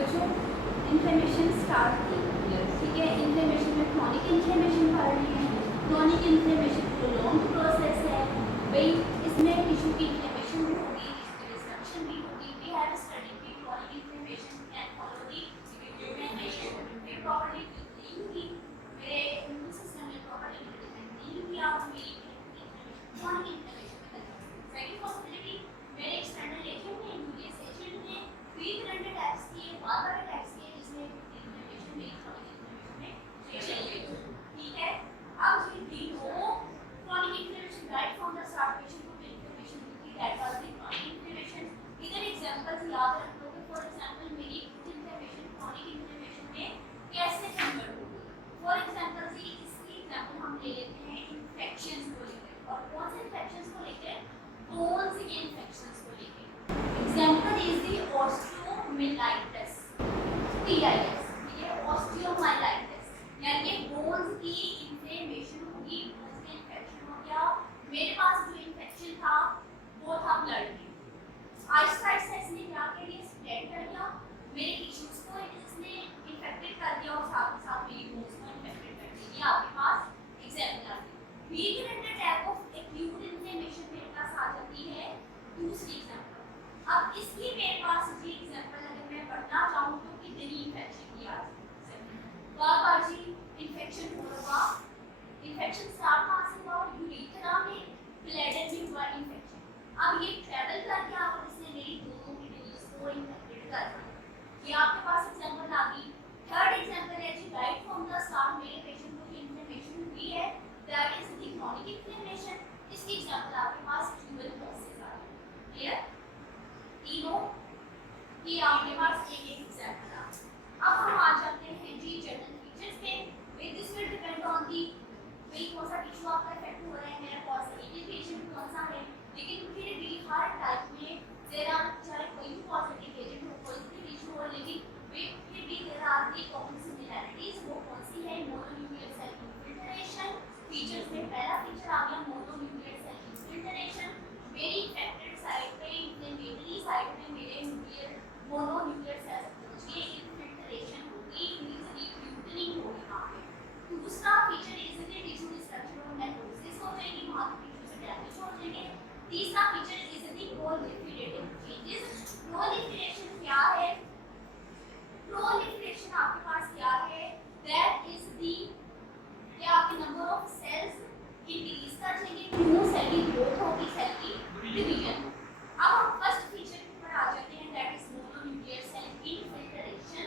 बच्चों inflammation start की, ठीक है। इन्फ्लेमेशन में क्रॉनिक इन्फ्लेमेशन पढ़ रहे हैं। क्रॉनिक इन्फ्लेमेशन प्रोलॉन्ग प्रोसेस है भाई, इसमें टिश्यू की इन्फ्लेमेशन भी होगी, डिस्ट्रक्शन भी होगी। We have studied the chronic inflammation can follow the inflammation way properly नहीं, मेरे इम्यून सिस्टम में प्रॉपर्ली नहीं किया मेरी क्रॉनिक इन्फ्लेमेशन। सेकंड पॉसिबिलिटी, मेरे एक्सटर्नल एजेंट ने यूरियस एसिड ने फ्री करंट अटैक्स किए, बार-बार अटैक्स किए, जिसमें इन्फ्लेमेशन मेरी क्रॉनिक इन्फ्लेमेशन में चली गई, ठीक है। अब we know chronic inflammation right from the start patient को इन्फ्लेमेशन होती है, that was the chronic inflammation. इधर एग्जांपल्स याद रख लो कि फॉर एग्जांपल मेरी इन्फ्लेमेशन क्रॉनिक इन्फ्लेमेशन में कैसे कन्वर्ट होगी। फॉर एग्जांपल जी इसकी एग्जांपल हम ले लेते हैं इन्फेक्शंस को लेकर, और कौन से इन्फेक्शंस को लेकर, बोन्स के इन्फेक्शंस को लेकर। Example is the osteomyelitis, TIS, ठीक है, ऑस्टियोमाइलाइटिस यानी बोन्स की इन्फ्लेमेशन होगी, बोन्स का इन्फेक्शन हो गया। मेरे पास जो इन्फेक्शन था वो था ब्लड में, आहिस्ता आहिस्ता इसने क्या किया, स्प्रेड कर दिया, मेरे टिश्यूज को इसने इन्फेक्टेड कर दिया और साथ ही साथ मेरी बोन्स को इन्फेक्टेड कर दिया। आपके पास एग्जांपल आती है। रीकरेंट अटैक ऑफ एक्यूट इन्फ्लेमेशन मेरे पास आ जाती है दूसरी एग्जांपल। अब इसकी मेरे पास जी एग्जांपल अगर मैं पढ़ना चाहूं तो कितनी इन्फेक्शन की आ सकती है। बार-बार जी इन्फेक्शन होगा, इन्फेक्शन स्टार्ट कहां से हुआ, यूरिथ्रा में, ब्लैडर में हुआ इन्फेक्शन। अब ये ट्रैवल कर गया और इसने मेरी दोनों किडनीज को इन्फेक्टेड कर दिया। ये आपके पास एग्जांपल आ गई। थर्ड एग्जांपल है जी राइट फ्रॉम द स्टार्ट मेरे पेशेंट को इन्फ्लेमेशन हुई है, that is the chronic inflammation. इसकी एग्जांपल आपके पास ट्यूबरकुलोसिस आ गई। क्लियर, तीनों की आपके पास एक एक एग्जांपल आ। अब हम आ जाते हैं जी जनरल फीचर्स पे। With this will depend on the भाई कौन सा टिश्यू आपका इफेक्ट हो रहा है, मेरा पॉजिटिव पेशेंट कौन सा है। लेकिन फिर भी हर टाइप में देयर आर, चाहे कोई भी पॉजिटिव एजेंट हो, कोई भी टिश्यू हो, लेकिन फिर भी there are the common similarities. वो कौन सी है, मोनोन्यूक्लियर सेल इन्फिल्ट्रेशन। फीचर्स में पहला फीचर आ गया मोनोन्यूक्लियर सेल इन्फिल्ट्रेशन। मेरी इफेक्टेड साइड पे, इन्फ्लेमेटरी साइड पे मेरे न्यूक्लियर मोनोन्यूक्लियर सेल्स पहुंच गए, इन्फिल्ट्रेशन होगी, मींस रिक्रूटनिंग होगी वहां पे। दूसरा feature is the tissue destruction और नेक्रोसिस हो जाएगी, वहां के टिश्यू से डैमेज हो जाएंगे। तीसरा feature is the proliferative changes. Proliferation क्या है, प्रोलिफरेशन आपके पास क्या है, दैट इज द क्या आपके नंबर ऑफ सेल्स इंक्रीज कर जाएंगे, न्यू सेल की ग्रोथ होगी, सेल की डिवीजन। अब हम फर्स्ट फीचर पर आ जाते हैं, that is mononuclear cell infiltration.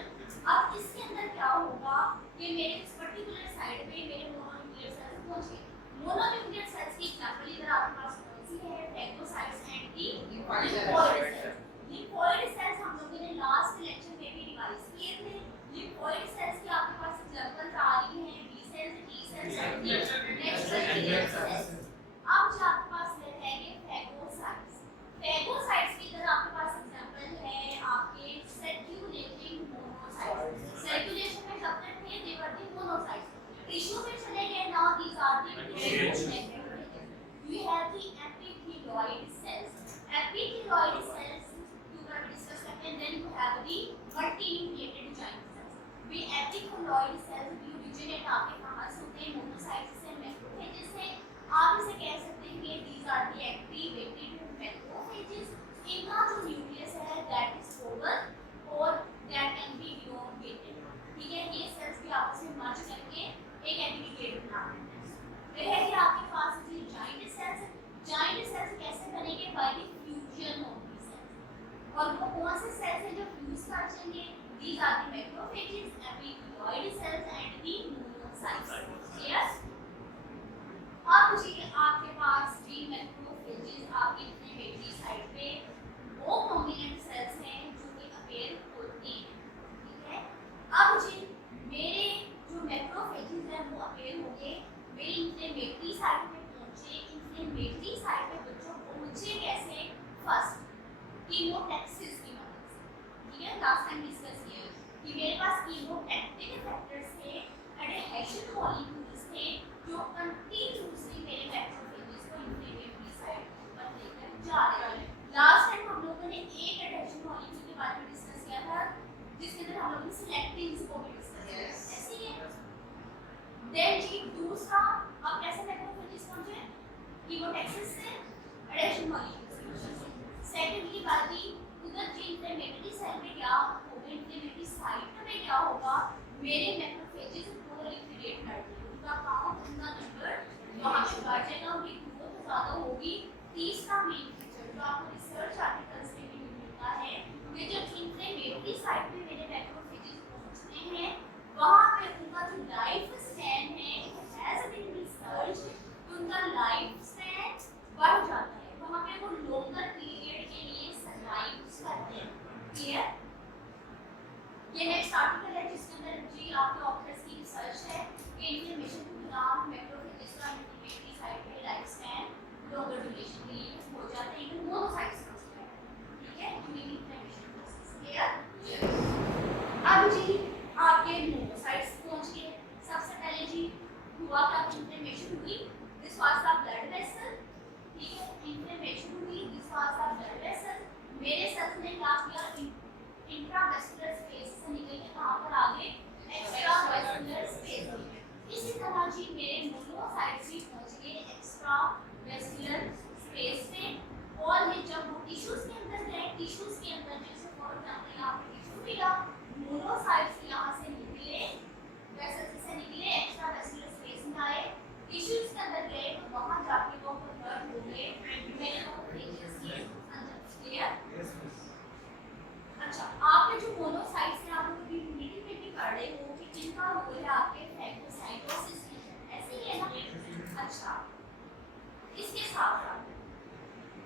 अब इसके अंदर क्या होगा कि मेरे इस पर्टिकुलर साइड पे मेरे मोनोन्यूक्लियर सेल्स पहुंचे। मोनोन्यूक्लियर सेल्स की एग्जांपल इधर आपके पास कौन सी है, phagocytes and the lymphoid cells. Lymphoid cells हम लोगों ने लास्ट लेक्चर में भी रिवाइज किए थे। लिम्फोइड सेल्स की आपके पास एग्जांपल्स आ रही हैं, B cells, T cells and next cells. अब जो आपके पास है ये फेगोसाइट्स। फेगोसाइट्स की तरह आपके पास एग्जांपल है आपके सर्कुलेटिंग मोनोसाइट्स। सर्कुलेशन में कब तक थे, they were the monocytes. Tissue में चले गए, now these are the tissue. We have the epithelioid cells. Epithelioid cells you can discuss and then you have the multinucleated giant cells. We epithelioid cells भी originate आपके कहाँ से होते हैं, monocytes से, मैक्रोफेजेस से। आप इसे कह सकते हैं कि these are the activated macrophages. इनका जो न्यूक्लियस है that is oval और that can be elongated. ठीक है, ये सेल्स भी आपस में मर्ज करके एक एग्रीगेट बनाते हैं। रह गया आपके पास जी जाइंट सेल्स। जाइंट सेल्स कैसे बनेंगे, by the fusion of the cells. और वो कौन से सेल्स हैं जो फ्यूज कर जाएंगे, these are the macrophages, epithelioid cells and the monocytes. Yes, अब जी आपके पास जी मैक्रोफेजेस आपकी इन्फ्लेमेटरी साइड पे वो प्रोमिनेंट सेल्स हैं जो कि अपेयर होते हैं। ठीक है, अब जी मेरे जो मैक्रोफेजेस हैं वो अपेयर होंगे मेरी इन्फ्लेमेटरी साइड पे पहुंचे। इन्फ्लेमेटरी साइड पे बच्चों पहुंचे कैसे, फर्स्ट कीमोटैक्सिस की मदद से। ठीक है, लास्ट टाइम डिस्कस किया कि मेरे पास कीमोटैक्टिक फैक्टर्स थे, एडहेशन मॉलिक्यूल्स थे जो कंटीन्यूअसली मेरे मैक्रोफेजेस को इन्फ्लेमेटरी साइड पर लेकर जा रहे हैं। लास्ट टाइम हम लोगों ने एक एडहेशन मॉलिक्यूल के बारे में डिस्कस किया था जिसके देन जी दूसरा अब कैसे मैक्रोफेजेस पहुंचे कीमोटैक्सिस से एडेशन मॉलिक्यूल्स से। सेकंडली बात की उधर जी इंफ्लेमेटरी सेल में क्या होगा, इंफ्लेमेटरी साइट में क्या होगा, मेरे मैक्रोफेजेस को लिक्विडेट कर देंगे, उनका काउंट उनका नंबर वहां पे बढ़ जाएगा, उनकी ग्रोथ ज़्यादा होगी। तीसरा मेन फीचर जो आपको रिसर्च आर्टिकल्स में भी मिलता है कि जब इंफ्लेमेटरी साइट में मेरे मैक्रोफेजेस पहुंचते हैं वहां पे उनका जो लाइफ स्पैन है हैज बीन रिसर्च उनका लाइफ स्पैन बढ़ जाता है, वहां पे वो लॉन्गर पीरियड के लिए सर्वाइव करते हैं। क्लियर? ये नेक्स्ट आर्टिकल है जिसके अंदर जी आपके ऑथर्स की रिसर्च है कि इन्फ्लेमेशन के दौरान मैक्रोफेजेस का इंफ्लेमेटरी साइट पे लाइफ स्पैन लॉन्गर ड्यूरेशन के लिए हो जाता है, इवन मोनोसाइट्स का। ठीक है, यूनिक इन्फ्लेमेशन प्रोसेस। क्लियर? अब जी आपके मोनोसाइट्स पहुंच गए। सबसे पहले जी हुआ क्या, इन्फ्लेमेशन हुई, this was the blood vessel. ठीक है, इन्फ्लेमेशन हुई, this was the blood vessel. मेरे सेल्स ने क्या किया, इंट्रावेस्कुलर स्पेस से निकल के कहां पर आ गए, एक्स्ट्रावेस्कुलर स्पेस में। इसी तरह जी मेरे मोनोसाइट्स भी पहुंच गए एक्स्ट्रावेस्कुलर स्पेस में, और ये जब वो टिश्यूज के अंदर गए, टिश्यूज के अंदर जैसे फॉर एग्जांपल यहाँ पे टिश्यू मिला, मोनोसाइट्स यहाँ से निकले, वेसल से निकले, एक्स्ट्रावेस्कुलर स्पेस में आए, टिश्यूज के अंदर गए, तो वहां जाके वो कन्वर्ट हो गए मैक्रोफेजेस के अंदर। क्लियर? अच्छा, आपके जो मोनोसाइट्स हैं आप लोग यूनिटी में भी पढ़ रहे हो कि जिनका रोल है आपके फैगोसाइटोसिस में, ऐसे ही है ना? अच्छा, इसके साथ साथ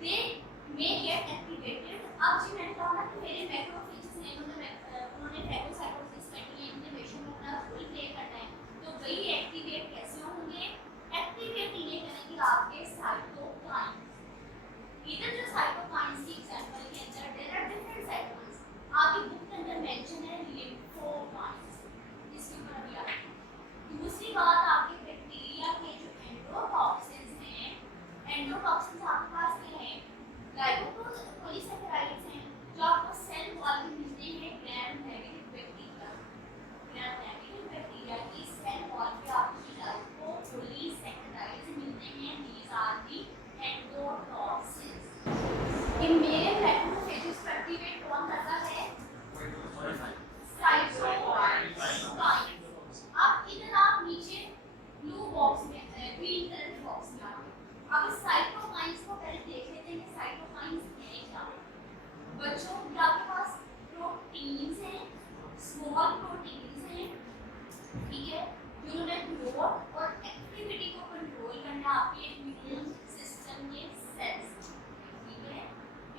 दे मे गेट एक्टिवेटेड। अब जी मैंने कहा ना कि मेरे मैक्रोफेजेस ने उन्होंने फैगोसाइटोसिस के लिए इन्फ्लेमेशन में अपना रोल प्ले करना है, तो वही एक्टिवेट कैसे होंगे, एक्टिवेट ये करेंगे आपके साइटोकाइन्स। इधर जो साइटोकाइन्स की एग्जांपल के अंदर देयर आर डिफरेंट साइटोकाइन्स, आपकी बुक के अंदर मेंशन है लिम्फोकाइन्स, इसके ऊपर अभी आएंगे। दूसरी बात आपके बैक्टीरिया के जो एंडोटॉक्सिन्स हैं, एंडोटॉक्सिन्स आपके पास क्या है, ग्लाइकोपॉलीसैकेराइड्स हैं जो आपको सेल वॉल में मिलते हैं gram negative bacteria. Gram negative bacteria की सेल वॉल पे आपको ग्लाइकोपॉलीसैकेराइड्स मिलते हैं, दीज आर दी एंडोटॉक्सिन्स। इन मेरे मैक्रोफेजेस को एक्टिवेट कौन करता है, साइटोकाइन्स। अब इधर आप नीचे ब्लू बॉक्स में ग्रीन कलर के बॉक्स में आ गए। अब इस साइटोकाइन्स को पहले देख लेते हैं कि साइटोकाइन्स है क्या। बच्चों ये आपके पास प्रोटीन्स हैं, स्मॉल प्रोटीन्स हैं, ठीक है, जिन्होंने ग्रोथ और एक्टिविटी को कंट्रोल करना आपके इम्यून सिस्टम के सेल्स। ठीक है,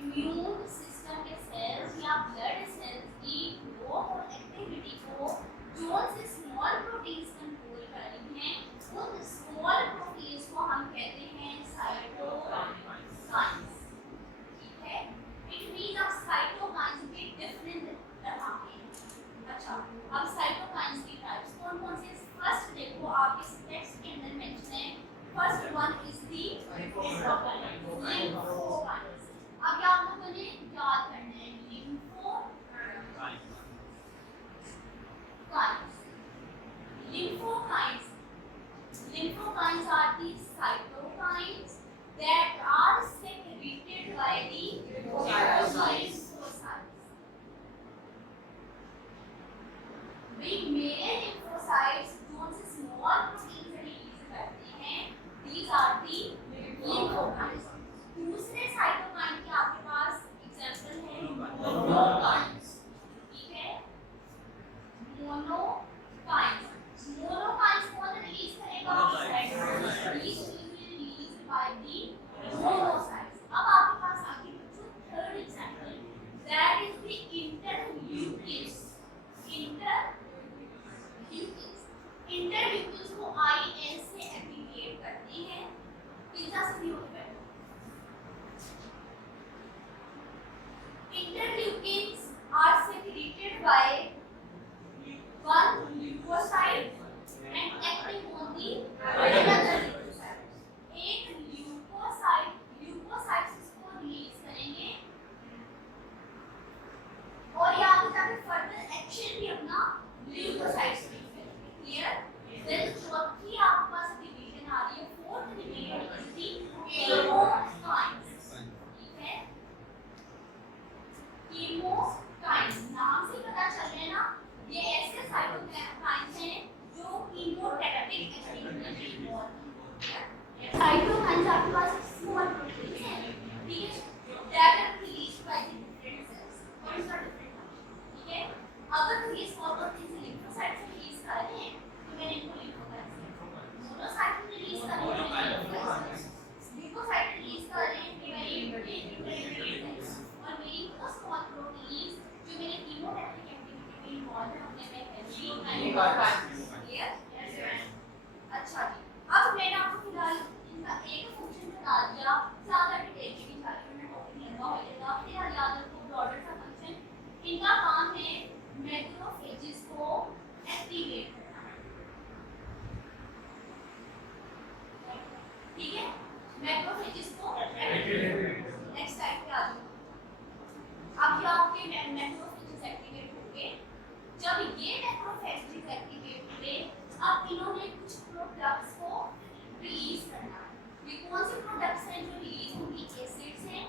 इम्यून सिस्टम के सेल्स या ब्लड सेल्स की ग्रोथ और एक्टिविटी को जो से स्मॉल प्रोटीन्स कंट्रोल कर रही हैं, उन स्मॉल प्रोटीन्स को हम कहते हैं साइटोकाइन्स। ठीक है, इट मींस अब साइटोकाइन्स भी डिफरेंट तरह के हैं। अच्छा, अब साइटोकाइन्स की टाइप्स कौन कौन से, फर्स्ट देखो आपके टेक्स्ट के अंदर मेंशन है, फर्स्ट वन इज दी लिम्फोकाइन्स। अब क्या आप लोगों ने याद करना है, लिम्फोकाइन्स। Lymphokines are the cytokines that are secreted by the lymphocytes. भाई मेरे lymphocytes जो से small proteins रिलीज करते हैं, these are the lymphokines. दूसरे cytokine के आपके पास एग्जांपल है monokines. ठीक है, monokines. Monokines कौन रिलीज करेगा, these will be released by the monocytes. अब आपके पास आगे बच्चों third example, that is the interleukins. Interleukins को IL से एक्टिवेट करते हैं, कितना से भी होता है। Interleukins are secreted by one leukocyte and acting on the another leukocyte. एक ल्यूकोसाइट्स इसको रिलीज करेंगे और यहाँ पे जाके फर्दर एक्शन भी अपना ल्यूकोसाइट्स में करेंगे। क्लियर? देन चौथी साइटोकाइन्स आपके पास स्मॉल प्रोटीन है, ठीक है, that are released by the different cells और इसका डिफरेंट फंक्शन, ठीक है। अगर ये स्मॉल प्रोटीन लिम्फोसाइट से रिलीज कर रहे हैं तो मैंने इनको लिम्फोसाइट, मोनोसाइट रिलीज कर रहे हैं लिम्फोसाइट रिलीज कर रहे हैं मैंने न्यूक्लियोसाइट्स, और मेरी वो स्मॉल प्रोटीन्स जो मेरे कीमोटैक्टिक एक्टिविटी में इन्वॉल्व है अपने में क्लियर। अच्छा जी, अब मैंने आपको फिलहाल इनका एक फंक्शन बता दिया, ज्यादा डिटेल में नहीं जा रही मैं, टॉपिक लंबा हो जाएगा। फिलहाल याद रखो ब्रॉडर सा फंक्शन, इनका काम है मैक्रोफेजेस को एक्टिवेट करना, ठीक है, मैक्रोफेजेस को एक्टिवेट। नेक्स्ट स्लाइड पे आ जाओ। अब ये आपके मैक्रोफेजेस एक्टिवेट हो गए। जब ये मैक्रोफेजेस एक्टिवेट हुए, अब इन्होंने कुछ प्रोडक्ट्स को रिलीज करना है। ये कौन से प्रोडक्ट्स हैं जो रिलीज होंगी? एसिड्स हैं,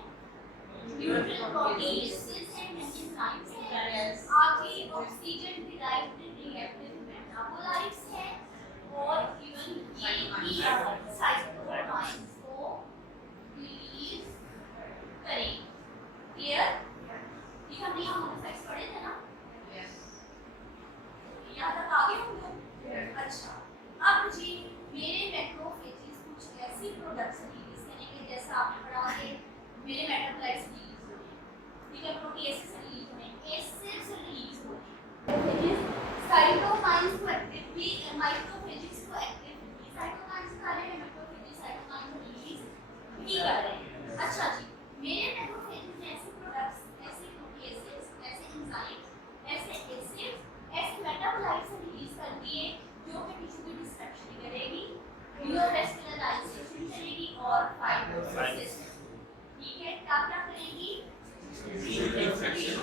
न्यूट्रल प्रोटीन्स हैं, एंजाइम्स हैं, आपकी ऑक्सीजन डिराइव्ड रिएक्टिव मेटाबोलाइट्स हैं, और इवन ये भी साइटोकाइन्स को रिलीज करेंगे। क्लियर? ये हमने यहाँ मोनोसाइट्स पढ़े थे ना, यहाँ तक आगे होंगे। अच्छा, अब जी मेरे मैक्रोफेजेस कुछ ऐसी प्रोडक्ट्स रिलीज करेंगे, जैसा आपने पढ़ा है मेरे मेटाबोलाइट्स रिलीज होंगे, ठीक है, प्रोटीएसेस रिलीज होंगे, एसिड्स रिलीज होंगे, मैक्रोफेजेस साइटोकाइन्स को एक्टिवली माइक्रोफेजेस को एक्टिवली साइटोकाइन्स कर रहे हैं, मैक्रोफेजेस साइटोकाइन्स रिलीज भी कर रहे हैं। अच्छा जी, मेरे मैक्रोफेजेस में ऐसे प्रोडक्ट्स, ऐसे प्रोटीएसेस, ऐसे एंजाइम्स, ऐसे एसिड्स, ऐसे मेटाबोलाइट्स रिलीज कर दिए जो कि टिश्यू की डिस्ट्रक्शन करेगी, न्यूरोवेस्कुलराइजेशन करेगी और फाइब्रोसिस, ठीक है, क्या क्या करेगी? डिस्ट्रक्शन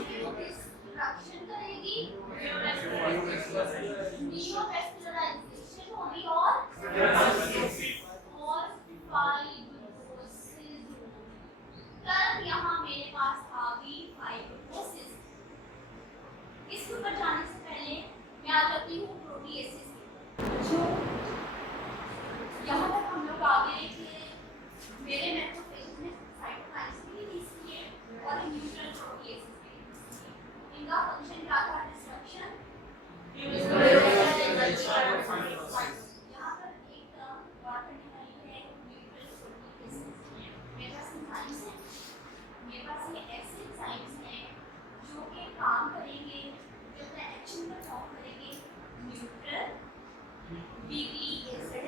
करेगी, न्यूरोवेस्कुलराइजेशन होगी और फाइब्रोसिस होगी। तब यहाँ मेरे पास आ गई फाइब्रोसिस। इसके ऊपर जाने से पहले मैं आ जाती हूँ प्रोटीएसिस की। यहाँ तक हम लोग आ गए कि मेरे मैक्रोफेजेस में साइटोकाइन्स भी रिलीज किए और न्यूट्रल प्रोटीएसिस भी। इनका फंक्शन क्या था? डिस्ट्रक्शन। यहाँ पर एक टर्म और करने वाली है न्यूट्रल प्रोटीएसिस। मेरे पास एंजाइम्स हैं, मेरे पास ये ऐसे एंजाइम्स हैं जो कि काम करेंगे, जो अपना एक्शन परफॉर्म करेंगे न्यूट्रल वीकली एसिड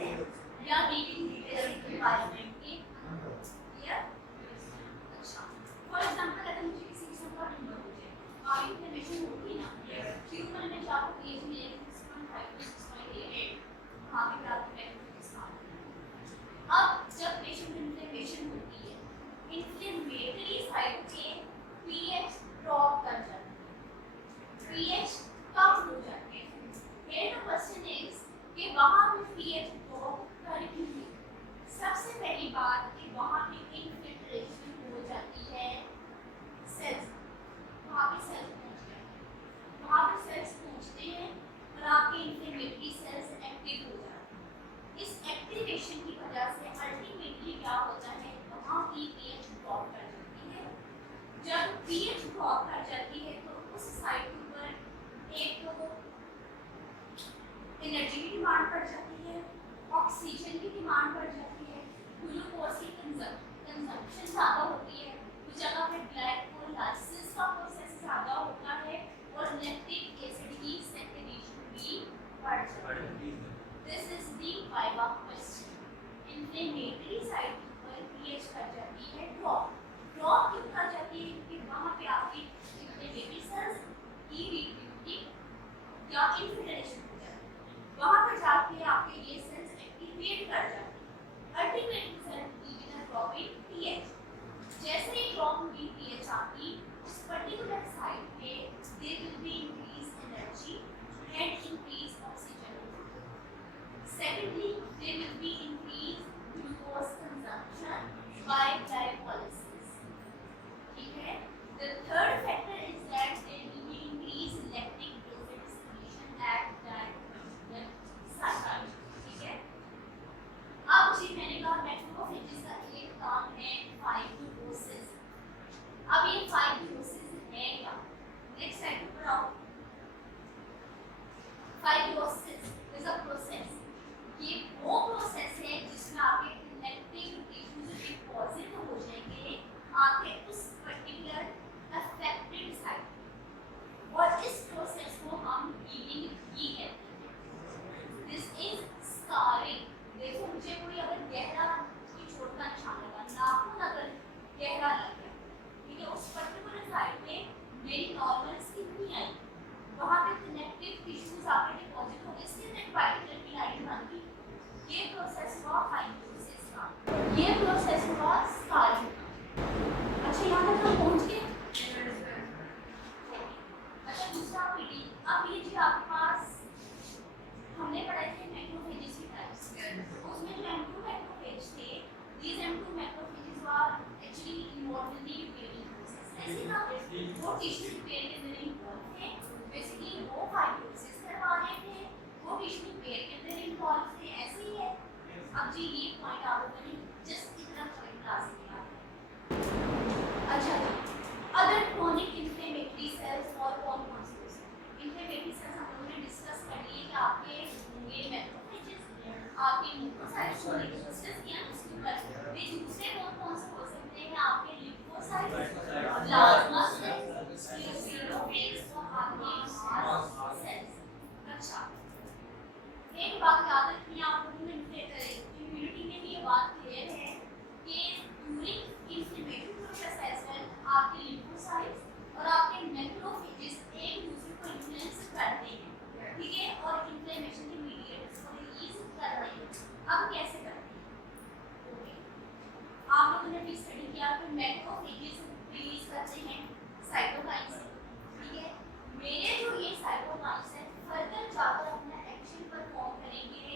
या वीकली एनवायरनमेंट के अंदर। क्लियर? अच्छा, फॉर एग्जांपल अगर मुझे किसी किस्म का ट्यूमर हो जाए, आगे इन्फ्लेमेशन होगी ना, ट्यूमर में जाकर केस में 6.5 to 6.8 वहाँ पे जाकर मैक्रोफेजेस काम करते हैं। अब जब पेशेंट में इन्फ्लेमेशन होती है, इन्फ्लेमेटरी साइट पे पीएच ड्रॉप कर जाता है, पीएच कम हो जाते हैं। Here the question is कि वहाँ पे पीएच ड्रॉप करके सबसे पहली बात कि वहाँ पे इन्फिल्ट्रेशन हो जाती है सेल्स, वहाँ पे सेल्स पहुँच गए, वहाँ पे सेल्स पहुँचते हैं और आपके इन्फ्लेमेटरी सेल्स एक्टिव हो जाते हैं। इस एक्टिवेशन की वजह से अल्टीमेटली क्या होता है? वहाँ की पीएच ड्रॉप कर जाती है। जब पीएच ड्रॉप कर जाती है तो उस साइट पर एक तो एनर्जी की डिमांड बढ़ जाती है, ऑक्सीजन की डिमांड बढ़ जाती है, ग्लूकोज की कंजम्पशन ज़्यादा होती है, उस जगह पे ग्लाइकोलाइसिस का प्रोसेस ज़्यादा होता है और लैक्टिक एसिड की सेक्रेशन भी बढ़ जाती है। This is the viva question. Inflammatory site पर पीएच कर जाती है ड्रॉप। ड्रॉप क्यों कर जाती है? क्योंकि वहाँ पे आपकी इन्फ्लेमेटरी सेल्स की रिएक्टिविटी या इन्फिल्ट्रेशन हो जाती है, वहाँ पर जाके आपके ये सेल्स एक्टिवेट कर जाते हैं। Ultimate result will be the drop in pH. जैसे ही ड्रॉप होगी पीएच आपकी उस पर्टिकुलर साइट पे there will be increase energy and increase oxygen. Secondly there will be increase glucose consumption by glycolysis. ठीक है, the third factor is that there will be increase PT. अब ये जो आपके पास हमने पढ़ाए थे मैक्रोफेजेस की टाइप्स, उसमें जो M2 मैक्रोफेज थे, these M2 macrophages were actually involved in the repairing process. ऐसे ना वो टिश्यू रिपेयर के अंदर इन्वॉल्व थे, बेसिकली वो फाइब्रोसिस करवा रहे थे, वो टिश्यू रिपेयर के अंदर इन्वॉल्व थे। ऐसे ही है। अब जी ये पॉइंट आप लोगों ने जस्ट इतना पॉइंट क्लास में याद है। अच्छा जी, अदर क्रोनिक इन्फ्लेमेटरी सेल्स और कौन कौन से इन्फ्लेमेटरी सेल्स हम लोगों ने डिस्कस कर लिए कि आपके होंगे मैक्रोफेजेस, आपके ल्यूकोसाइट्स होंगे, डिस्कस किया ना उसके ऊपर। वे दूसरे कौन से हो सकते हैं? आपके लिम्फोसाइट्स, प्लाज्मा सेल्स, न्यूक्लियोफिल्स और आपके मास्ट सेल्स। अच्छा, एक बात याद रखनी है आप लोगों ने, इम्यूनिटी में भी ये बात क्लियर है कि during inflammatory process as well आपके लिम्फोसाइट्स और आपके मैक्रोफेजेस एक दूसरे को इन्फ्लुएंस करते हैं, ठीक है, और इन्फ्लेमेशन के मीडिएटर्स को रिलीज कर रहे हैं। अब कैसे करते हैं? ओके, आप लोगों ने भी स्टडी किया कि मैक्रोफेजेस रिलीज करते हैं साइटोकाइंस से, ठीक है। मेरे जो ये साइटोकाइंस है फर्दर जाकर अपना एक्शन परफॉर्म करेंगे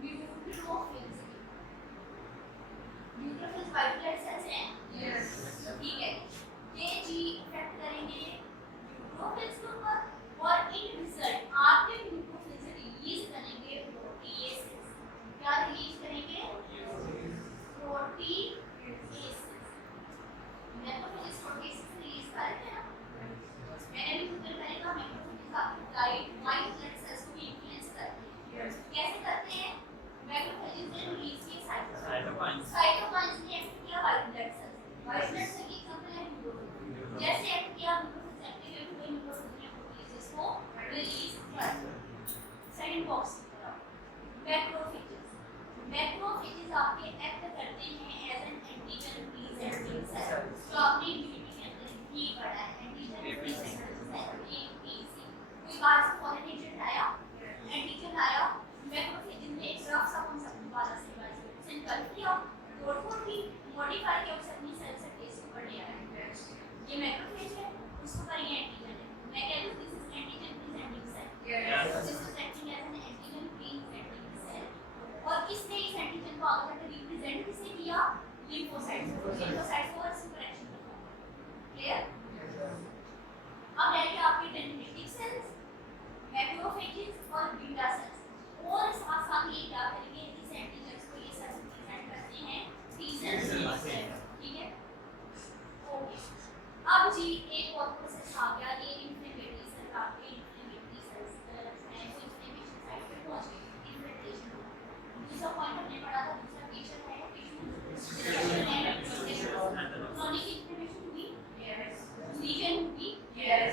neutrophils. Neutrophils white blood sales हैं, यस, ठीक है। ये जी इफेक्ट करेंगे न्यूट्रोफिल्स के ऊपर और इन रिजल्ट आपके न्यूट्रोफिल्स रिलीज करेंगे प्रोटीएसेस। क्या रिलीज करेंगे? प्रोटीएसेस। मैक्रोफेजेस प्रोटीएसेस रिलीज करते हैं ना। मैंने भी खुद पहले कहा मैक्रोफेजेस आपके वाइट ब्लड सेल्स को भी इन्फ्लुएंस करते हैं। कैसे करते हैं? मैक्रोफेजेस ने रिलीज किए साइटोकाइंस। साइटोकाइंस ने एक्ट किया white blood cells. White blood cell की एग्जांपल है न्यूट्रोफिल। जैसे एक्ट किया न्यूट्रोफिल्स एक्टिवेट हुए, न्यूट्रोफिल्स ने प्रोटीएसेस को रिलीज किया। Second box macrophages. मैक्रोफेजेस आपके एक्ट करते हैं as an antigen presenting cell. जो आपने इम्यूनिटी के अंदर ही पढ़ा है, एंटीजन प्रेजेंटिंग सेल एपीसी। कोई बाहर से फॉरेन एजेंट आया, एंटीजन आया, मैक्रोफेजेस ने एक रफ सा कॉन्सेप्ट निकाला, सिंपल किया, तोड़-फोड़ की, मॉडिफाई किया, उसे अपनी सेल से टेस्ट को ले आया। ये मैक्रोफेज है, उसको पर ये एंटीजन है। मैं कह दूं this is antigen presenting cell, this is acting as an antigen presenting cell. और इसने इस एंटीजन को आगे जाकर रिप्रेजेंट किसे किया? लिम्फोसाइट्स को। लिम्फोसाइट्स को सुपरएक्शन परफॉर्म। क्लियर? अब रह गया आपके डेंड्रिटिक सेल्स, मैक्रोफेजेस और बीटा सेल्स। और साथ साथ ये क्या करेंगे? इस एंटीजन्स को ये सेल्स रिप्रेजेंट करते हैं टी सेल्स, ठीक है। ओके, अब जी एक और प्रोसेस आ गया, ये इन्फ्लेमेटरी सेल आपके इन्फ्लेमेटरी सेल्स हैं, वो इन्फ्लेमेशन साइट पे पहुंच गए, इन्फ्लेमेशन। दूसरा पॉइंट हमने पढ़ा था, दूसरा फीचर है टिश्यू क्रॉनिक इन्फ्लेमेशन हुई, लीजन हुई,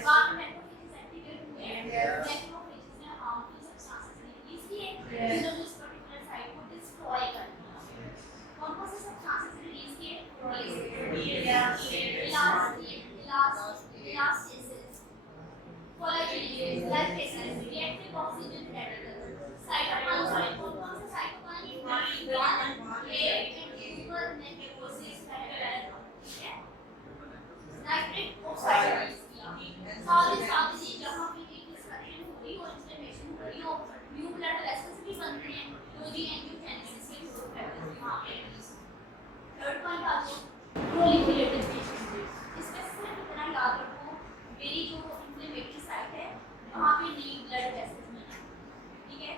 बाद में मैक्रोफेजेस एक्टिवेट हुए, मैक्रोफेजेस ने हार्मफुल सब्सटेंसेस रिलीज किए जिन्होंने उस पर्टिकुलर साइट को डिस्ट्रॉय कर दिया। कौन से सब्सटेंसेस रिलीज किए? इलास्टिसिस, कोलेजनेस, लैक्टेसेस, रिएक्टिव ऑक्सीजन रेडिकल, साइटोकाइन। कौन से साइटोकाइन? 1 8 सुपर नेक्रोसिस फैक्टर, ठीक है। नाइट्रिक ऑक्साइड साथ ही जहां पे डिस्कशन हो रही हो, इन्फ्लेमेशन हो रही हो, न्यू ब्लड वेसल्स भी बन रहे हैं, तो जी एंजियोजेनेसिस के थ्रू फैक्टर्स वहां पे रिलीज। थर्ड पॉइंट आ गया प्रोलिफरेटिव टिश्यू। इसमें सिर्फ इतना याद रखो, मेरी जो इन्फ्लेमेटरी साइट है वहां पे नई ब्लड वेसल्स बने, ठीक है,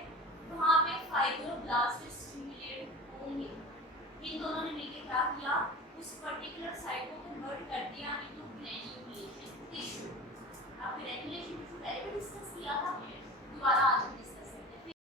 तो वहां पे फाइब्रोब्लास्ट स्टिमुलेट होंगे। इन दोनों ने मिलकर क्या किया? उस पर्टिकुलर साइट को कन्वर्ट कर दिया इनटू ग्रैन्युलेशन टिश्यू। अब ग्रैन्युलेशन टिश्यू पहले भी डिस्कस किया था, दोबारा आज